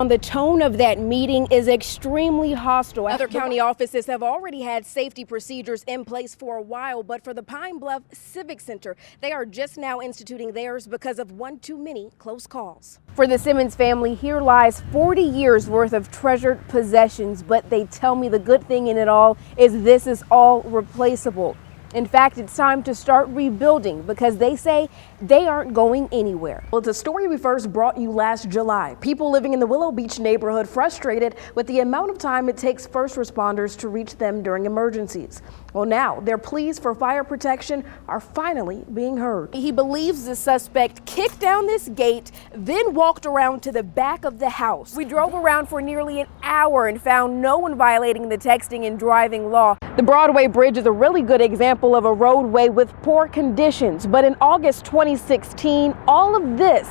The tone of that meeting is extremely hostile. Other county offices have already had safety procedures in place for a while, but for the Pine Bluff Civic Center, they are just now instituting theirs because of one too many close calls. For the Simmons family, here lies 40 years worth of treasured possessions, but they tell me the good thing in it all is this is all replaceable. In fact, it's time to start rebuilding because they say they aren't going anywhere. Well, it's a story we first brought you last July. People living in the Willow Beach neighborhood frustrated with the amount of time it takes first responders to reach them during emergencies. Well, now their pleas for fire protection are finally being heard. He believes the suspect kicked down this gate, then walked around to the back of the house. We drove around for nearly an hour and found no one violating the texting and driving law. The Broadway Bridge is a really good example of a roadway with poor conditions, but in August 2016, all of this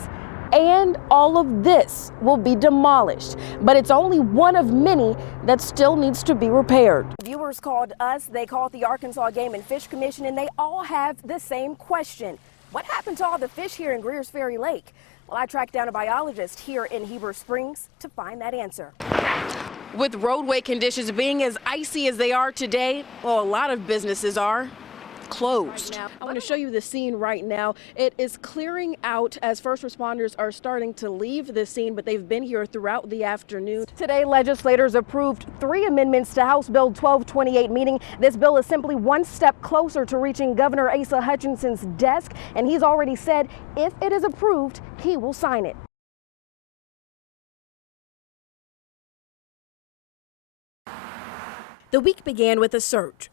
and all of this will be demolished, but it's only one of many that still needs to be repaired. Viewers called us, they called the Arkansas Game and Fish Commission, and they all have the same question. What happened to all the fish here in Greers Ferry Lake? Well, I tracked down a biologist here in Heber Springs to find that answer. With roadway conditions being as icy as they are today, well, a lot of businesses are closed. I want to show you the scene right now. It is clearing out as first responders are starting to leave the scene, but they've been here throughout the afternoon. Today, legislators approved 3 amendments to House Bill 1228, meaning this bill is simply one step closer to reaching Governor Asa Hutchinson's desk, and he's already said if it is approved, he will sign it. The week began with a search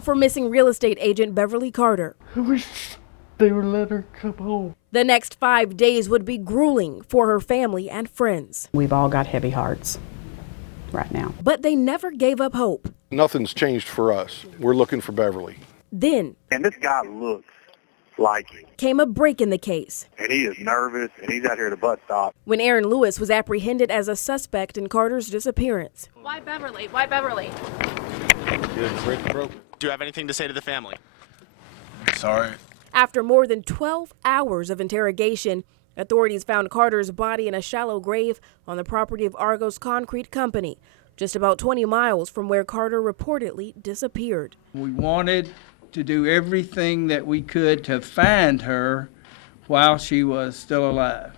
for missing real estate agent Beverly Carter. I wish they would let her come home. The next 5 days would be grueling for her family and friends. We've all got heavy hearts right now. But they never gave up hope. Nothing's changed for us. We're looking for Beverly. Then, and this guy looks like him. Came a break in the case. And he is nervous, and he's out here at a bus stop. When Aaron Lewis was apprehended as a suspect in Carter's disappearance. Why Beverly? Why Beverly? Do you have anything to say to the family? Sorry. After more than 12 hours of interrogation, authorities found Carter's body in a shallow grave on the property of Argos Concrete Company, just about 20 miles from where Carter reportedly disappeared. We wanted to do everything that we could to find her while she was still alive.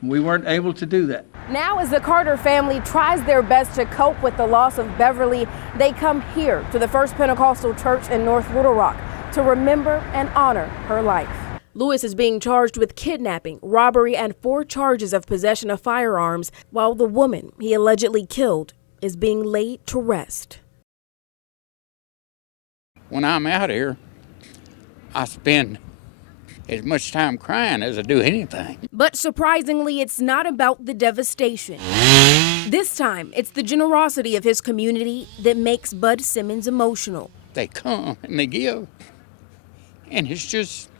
We weren't able to do that. Now, as the Carter family tries their best to cope with the loss of Beverly, they come here to the First Pentecostal Church in North Little Rock to remember and honor her life. Lewis is being charged with kidnapping, robbery, and 4 charges of possession of firearms, while the woman he allegedly killed is being laid to rest. When I'm out here, I spend as much time crying as I do anything. But surprisingly, it's not about the devastation. This time, it's the generosity of his community that makes Bud Simmons emotional. They come and they give, and it's just,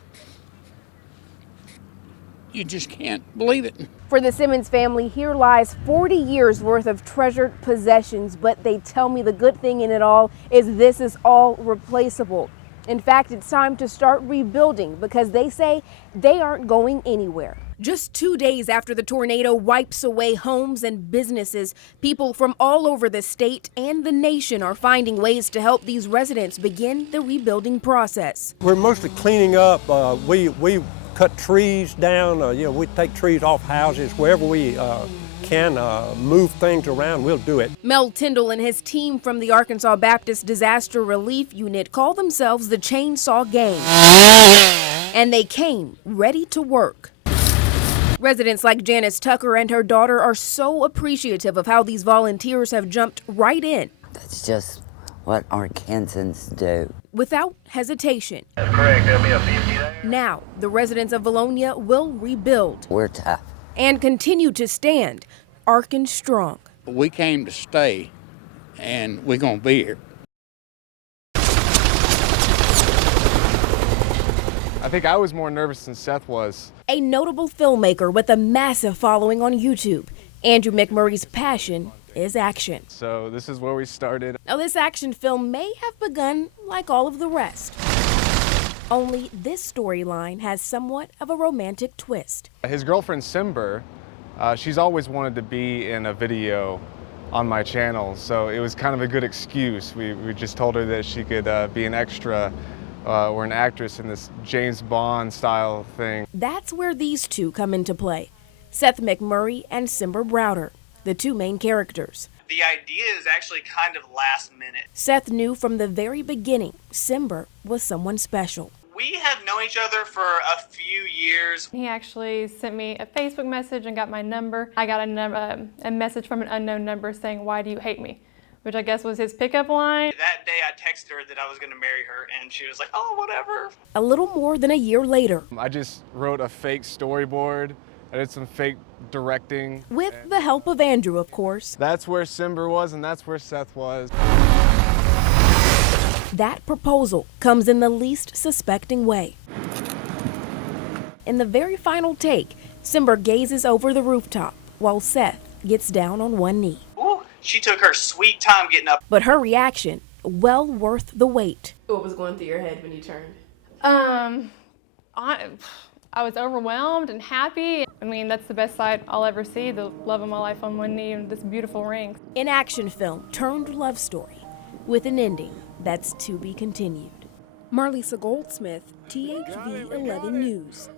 you just can't believe it. For the Simmons family, here lies 40 years worth of treasured possessions, but they tell me the good thing in it all is this is all replaceable. In fact, it's time to start rebuilding because they say they aren't going anywhere. Just 2 days after the tornado wipes away homes and businesses, people from all over the state and the nation are finding ways to help these residents begin the rebuilding process. We're mostly cleaning up. We cut trees down. We take trees off houses wherever we can move things around, we'll do it. Mel Tyndall and his team from the Arkansas Baptist Disaster Relief Unit call themselves the Chainsaw Gang. And they came ready to work. Residents like Janice Tucker and her daughter are so appreciative of how these volunteers have jumped right in. That's just what Arkansans do. Without hesitation. That's correct. There'll be a 50 there. Now, the residents of Valonia will rebuild. We're tough. And continue to stand, Arkan strong. We came to stay, and we're going to be here. I think I was more nervous than Seth was. A notable filmmaker with a massive following on YouTube, Andrew McMurray's passion is action. So this is where we started. Now, this action film may have begun like all of the rest. Only this storyline has somewhat of a romantic twist. His girlfriend, Simber, She's always wanted to be in a video on my channel, so it was kind of a good excuse. We just told her that she could be an extra or an actress in this James Bond style thing. That's where these two come into play. Seth MacMurray and Simber Browder, the two main characters. The idea is actually kind of last minute. Seth knew from the very beginning Simber was someone special. We have known each other for a few years. He actually sent me a Facebook message and got my number. I got a message from an unknown number saying, "Why do you hate me?" Which I guess was his pickup line. That day I texted her that I was going to marry her, and she was like, "Oh, whatever." A little more than a year later, I just wrote a fake storyboard. I did some fake directing. with the help of Andrew, of course. That's where Simber was and that's where Seth was. That proposal comes in the least suspecting way. In the very final take, Simber gazes over the rooftop while Seth gets down on one knee. Ooh, she took her sweet time getting up. But her reaction, well worth the wait. What was going through your head when you turned? I was overwhelmed and happy. I mean, that's the best sight I'll ever see, the love of my life on one knee and this beautiful ring. An action film turned love story with an ending that's to be continued. Marlisa Goldsmith, THV 11 News.